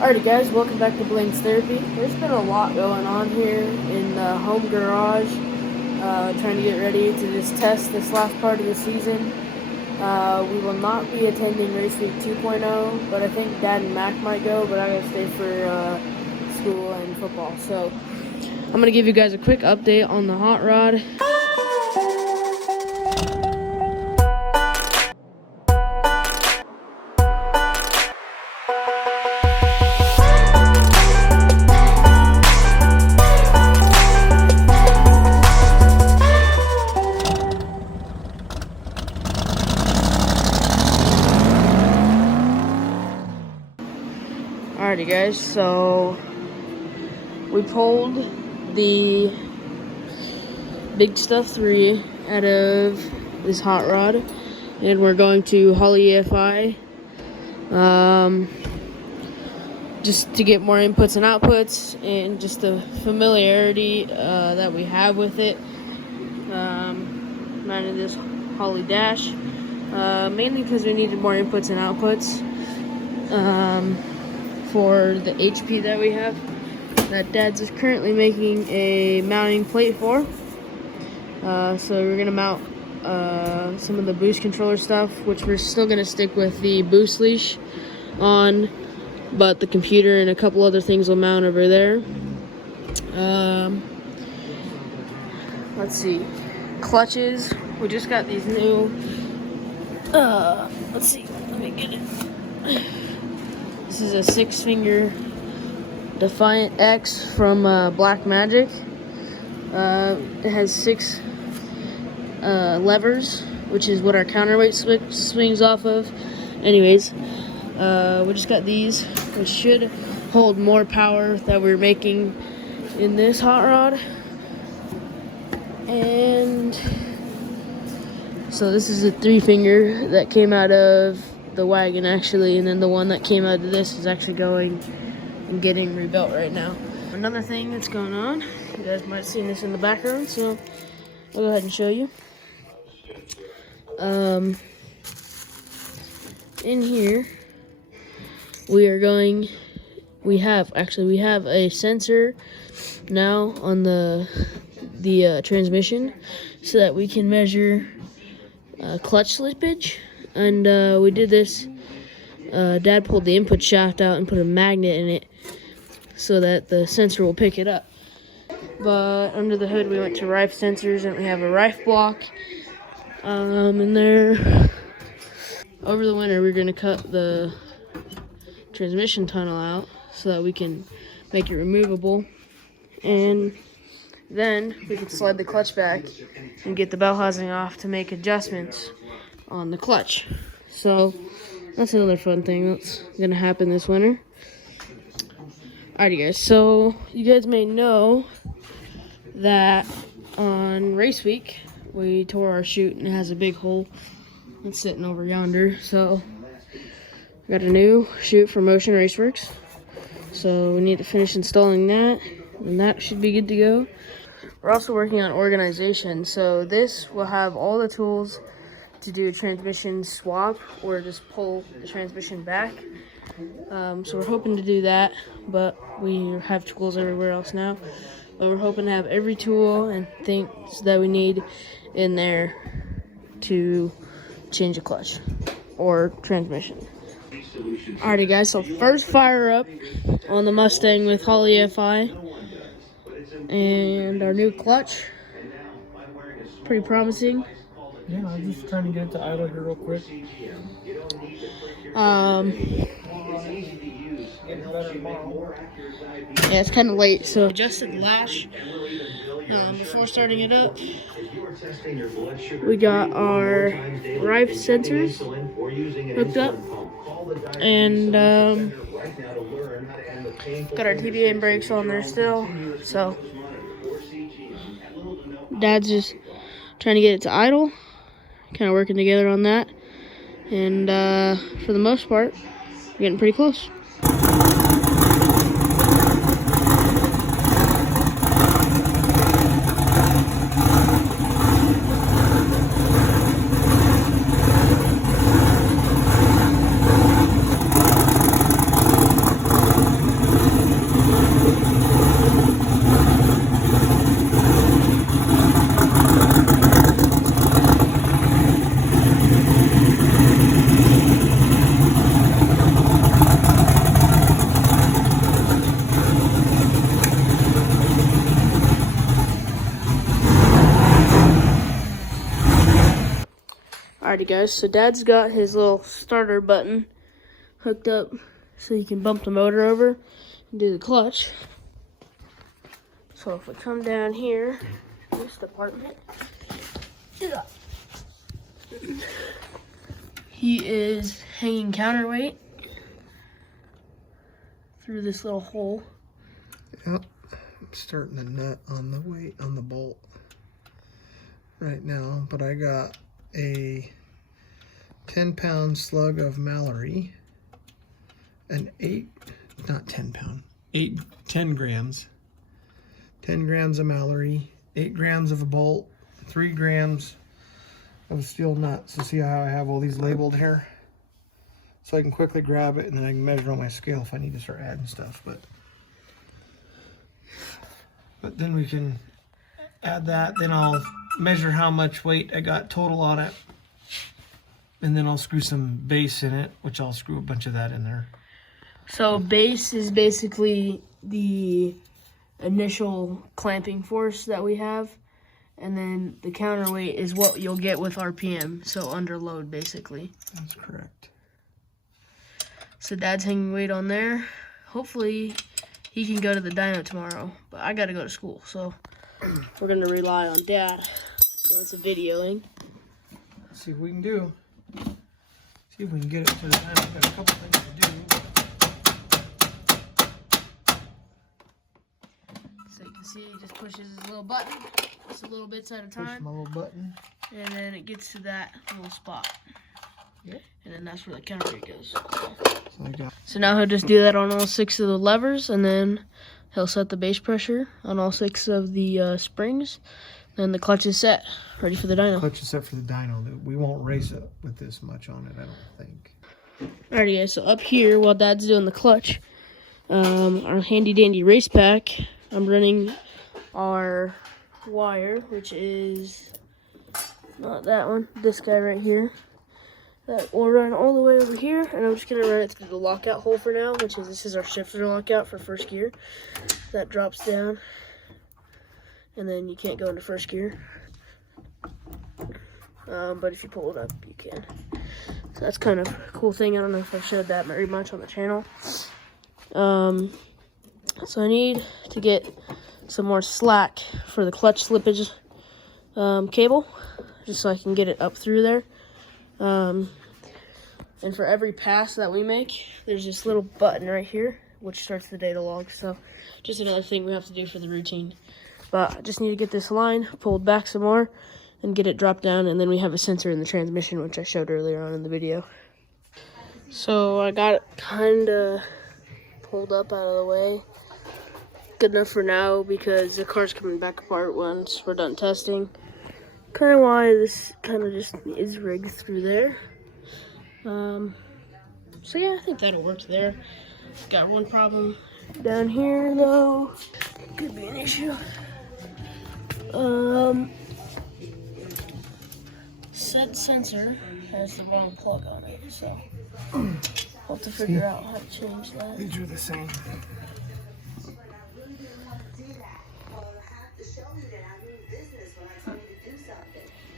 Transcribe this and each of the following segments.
Alrighty guys, welcome back to Blaynes Theapy. There's been a lot going on here in the home garage, trying to get ready to just test this last part of the season. We will not be attending Race Week 2.0, but I think Dad and Mac might go, but I gotta stay for school and football. So I'm gonna give you guys a quick update on the hot rod. Alrighty guys, so we pulled the Big Stuff 3 out of this hot rod, and we're going to Holley EFI just to get more inputs and outputs and just the familiarity that we have with it. Mounted this Holley dash mainly because we needed more inputs and outputs for the HP that we have, that Dad's is currently making a mounting plate for. So we're gonna mount some of the boost controller stuff, which we're still gonna stick with the boost leash on, but the computer and a couple other things will mount over there. Let's see, clutches. We just got these new. Let's see. Let me get it. This is a 6-finger Defiant X from Black Magic. It has 6 levers, which is what our counterweight swings off of. Anyways, we just got these, which should hold more power that we're making in this hot rod. And so this is a 3-finger that came out of the Wagon actually, and then the one that came out of this is actually going and getting rebuilt right now. Another thing that's going on, you guys might have seen this in the background, so I'll go ahead and show you. In here we have a sensor now on the transmission, so that we can measure clutch slippage. And we did this. Dad pulled the input shaft out and put a magnet in it so that the sensor will pick it up. But under the hood we went to Rife Sensors, and we have a Rife block in there. Over the winter we're going to cut the transmission tunnel out so that we can make it removable, and then we can slide the clutch back and get the bell housing off to make adjustments on the clutch. So that's another fun thing that's gonna happen this winter. Alrighty guys, so you guys may know that on race week we tore our chute and it has a big hole. It's sitting over yonder. So we got a new chute from Motion Raceworks, so we need to finish installing that, and that should be good to go. We're also working on organization, so this will have all the tools to do a transmission swap or just pull the transmission back. So we're hoping to do that, but we have tools everywhere else now. But we're hoping to have every tool and things that we need in there to change a clutch or transmission. Alrighty guys, so first fire up on the Mustang with Holley EFI and our new clutch. Pretty promising. Yeah, I'm just trying to get it to idle here real quick. Yeah, it's kind of late, so adjusted the lash before starting it up. We got our Rife sensors hooked up, and got our TBA and brakes on there still. So Dad's just trying to get it to idle, kind of working together on that, and for the most part we're getting pretty close. Alrighty guys, so Dad's got his little starter button hooked up so you can bump the motor over and do the clutch. So if we come down here, this department, he is hanging counterweight through this little hole. Yep, I'm starting the nut on the weight on the bolt right now, but I got a 10-pound slug of Mallory, an 10 grams. 10 grams of Mallory, 8 grams of a bolt, 3 grams of steel nuts. So see how I have all these labeled here? So I can quickly grab it and then I can measure on my scale if I need to start adding stuff. But then we can add that, then I'll measure how much weight I got total on it. And then I'll screw some base in it, which I'll screw a bunch of that in there. So base is basically the initial clamping force that we have, and then the counterweight is what you'll get with RPM, so under load basically. That's correct. So Dad's hanging weight on there. Hopefully he can go to the dyno tomorrow, but I gotta go to school, so we're gonna rely on Dad doing some videoing. Let's see what we can do. See if we can get it to the dyno. We've got a couple things to do. So you can see he just pushes his little button, just a little bits at a Push time, my little button. and then it gets to that little spot. Yep. And then that's where the counterweight goes. So I got So now he'll just do that on all 6 of the levers, and then he'll set the base pressure on all 6 of the springs. Then the clutch is set, ready for the dyno. clutch is set for the dyno. We won't race it with this much on it, I don't think. Alrighty guys, so up here while Dad's doing the clutch, our handy dandy race pack, I'm running our wire, which is not that one, this guy right here. That will run all the way over here, and I'm just gonna run it through the lockout hole for now, which is, this is our shifter lockout for first gear. That drops down, and then you can't go into first gear. But if you pull it up, you can. So that's kind of a cool thing. I don't know if I've showed that very much on the channel. So I need to get some more slack for the clutch slippage cable, just so I can get it up through there. And for every pass that we make, there's this little button right here, which starts the data log. So just another thing we have to do for the routine. But I just need to get this line pulled back some more and get it dropped down, and then we have a sensor in the transmission, which I showed earlier on in the video. So I got it kind of pulled up out of the way. Good enough for now because the car's coming back apart once we're done testing. Kind of why this kind of just is rigged through there. So yeah, I think that'll work there. Got one problem down here though. Could be an issue. Said sensor has the wrong plug on it, so we'll have to figure out how to change that. These are the same.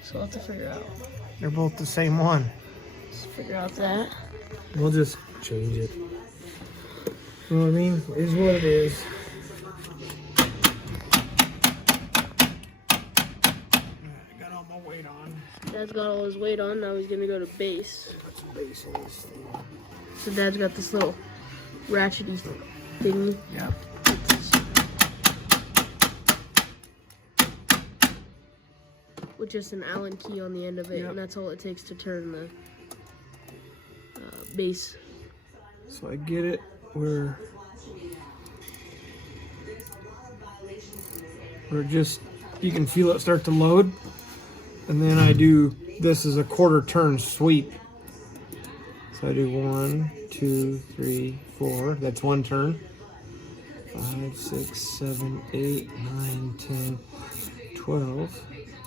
So we'll have to figure out. They're both the same one. Let's figure out that. We'll just change it. You know what I mean? It is what it is. I got all my weight on. Dad's got all his weight on, now he's gonna go to base. Put some base in this thing. So Dad's got this little ratchety thingy. Yep. With just an Allen key on the end of it, Yep. and that's all it takes to turn the base. So I get it where just, you can feel it start to load. And then I do, this is a quarter turn sweep. So I do 1, 2, 3, 4. That's one turn. 5, 6, 7, 8, 9, 10, 12.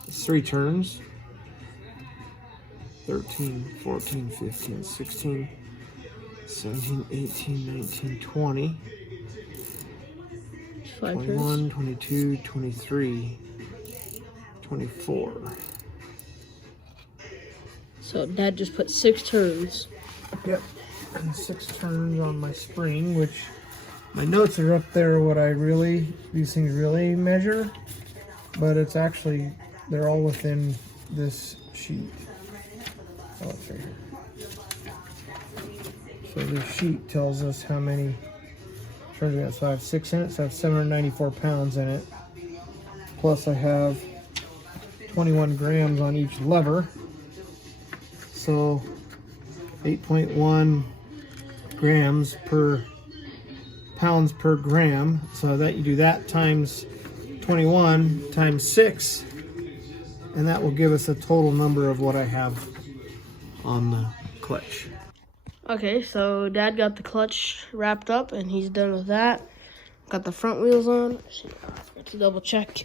It's 3 turns. 13, 14, 15, 16, 17, 18, 19, 20. 5 21, turns. 22, 23, 24. So Dad just put 6 turns. Yep, and 6 turns on my spring, which my notes are up there what these things really measure, but it's actually, they're all within this sheet. Oh, it's right here. So this sheet tells us how many turns we got. So I have 6 in it, so I have 794 pounds in it. Plus I have 21 grams on each lever. So 8.1 grams per pounds per gram. So that you do that times 21 times 6, and that will give us a total number of what I have on the clutch. Okay, so Dad got the clutch wrapped up and he's done with that. Got the front wheels on. I forgot to double check,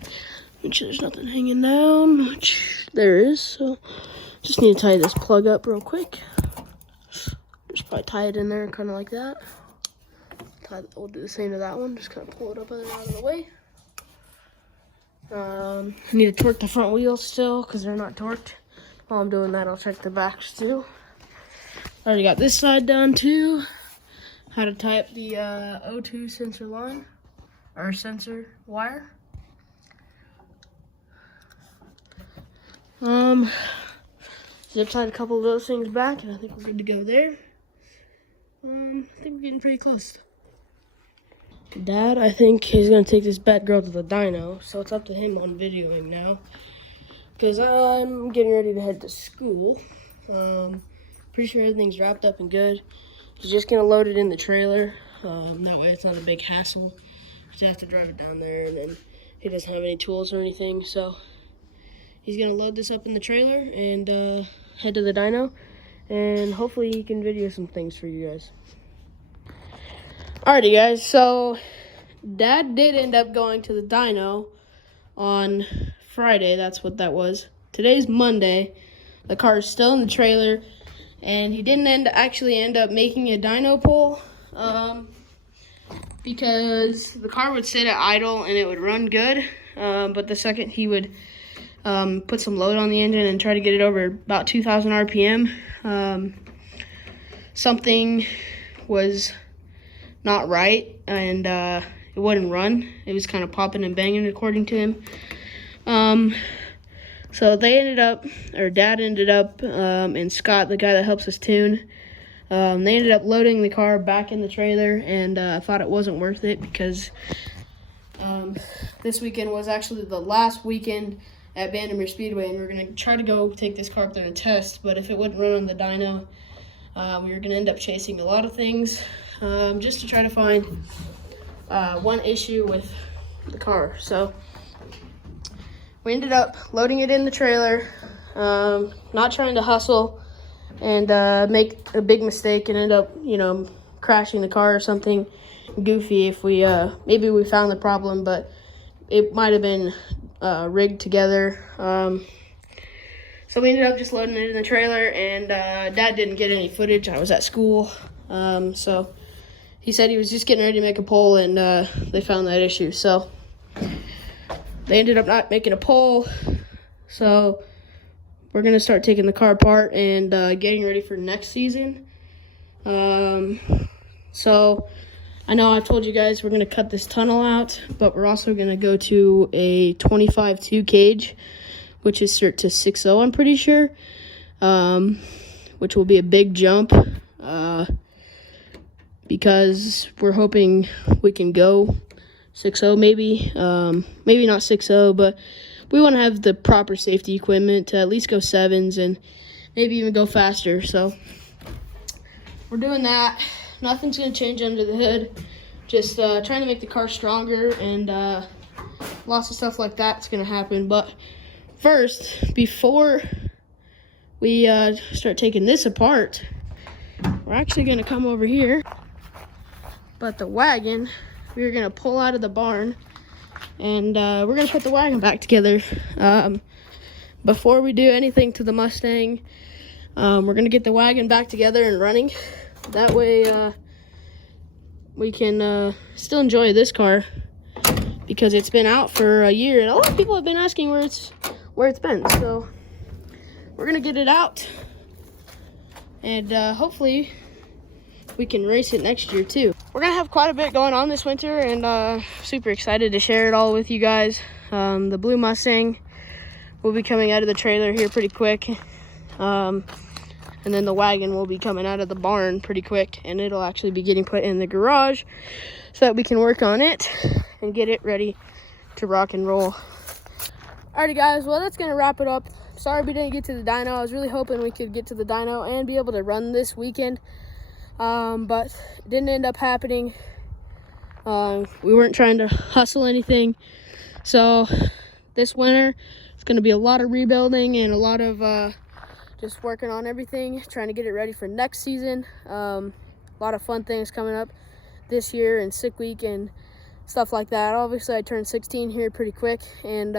make sure there's nothing hanging down, which there is. So just need to tie this plug up real quick. Just probably tie it in there kind of like that. We'll do the same to that one. Just kind of pull it up and out of the way. I need to torque the front wheels still because they're not torqued. While I'm doing that, I'll check the backs too. Already got this side done too. How to tie up the O2 sensor line or sensor wire. Zip tied a couple of those things back, and I think we're good to go there. I think we're getting pretty close. Dad, I think he's gonna take this bad girl to the dyno, so it's up to him on videoing now. Because I'm getting ready to head to school. Pretty sure everything's wrapped up and good. He's just gonna load it in the trailer. That way it's not a big hassle. Just have to drive it down there, and then he doesn't have any tools or anything. So he's gonna load this up in the trailer and head to the dyno, and hopefully he can video some things for you guys. Alrighty guys, so Dad did end up going to the dyno on Friday. That's what that was. Today's Monday. The car is still in the trailer, and he didn't actually end up making a dyno pull because the car would sit at idle and it would run good, but the second he would put some load on the engine and try to get it over about 2,000 RPM, something was not right, and it wouldn't run. It was kind of popping and banging according to him. So they ended up, or Dad ended up, and Scott, the guy that helps us tune, they ended up loading the car back in the trailer, and I thought it wasn't worth it because this weekend was actually the last weekend at Vandermeer Speedway, and we were going to try to go take this car up there and test, but if it wouldn't run on the dyno, we were going to end up chasing a lot of things just to try to find one issue with the car. So we ended up loading it in the trailer, not trying to hustle and make a big mistake and end up, crashing the car or something goofy if we, maybe we found the problem, but it might have been rigged together. So we ended up just loading it in the trailer, and Dad didn't get any footage. I was at school, so he said he was just getting ready to make a pull, and they found that issue. So they ended up not making a pull, so we're going to start taking the car apart and getting ready for next season. So I know I've told you guys we're going to cut this tunnel out, but we're also going to go to a 25-2 cage, which is cert to 6.0, I'm pretty sure, which will be a big jump because we're hoping we can go 6.0 maybe. Maybe not 6.0, but we want to have the proper safety equipment to at least go 7s and maybe even go faster. So we're doing that. Nothing's going to change under the hood. Just trying to make the car stronger, and lots of stuff like that's going to happen. But first, before we start taking this apart, we're actually going to come over here. But the wagon, we're going to pull out of the barn, and we're going to put the wagon back together. Before we do anything to the Mustang, we're going to get the wagon back together and running. That way we can still enjoy this car because it's been out for a year, and a lot of people have been asking where it's been. So we're going to get it out and hopefully we can race it next year too. We're gonna have quite a bit going on this winter, and super excited to share it all with you guys. The blue Mustang will be coming out of the trailer here pretty quick, and then the wagon will be coming out of the barn pretty quick, and it'll actually be getting put in the garage so that we can work on it and get it ready to rock and roll. Alrighty guys, well that's gonna wrap it up. Sorry we didn't get to the dyno. I was really hoping we could get to the dyno and be able to run this weekend, but it didn't end up happening. We weren't trying to hustle anything, so this winter it's going to be a lot of rebuilding and a lot of just working on everything, trying to get it ready for next season. A lot of fun things coming up this year, and sick week and stuff like that. Obviously I turned 16 here pretty quick, and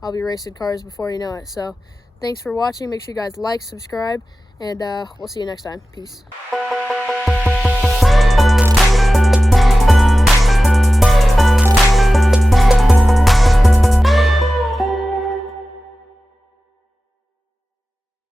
I'll be racing cars before you know it. So thanks for watching. Make sure you guys like, subscribe, and we'll see you next time. Peace.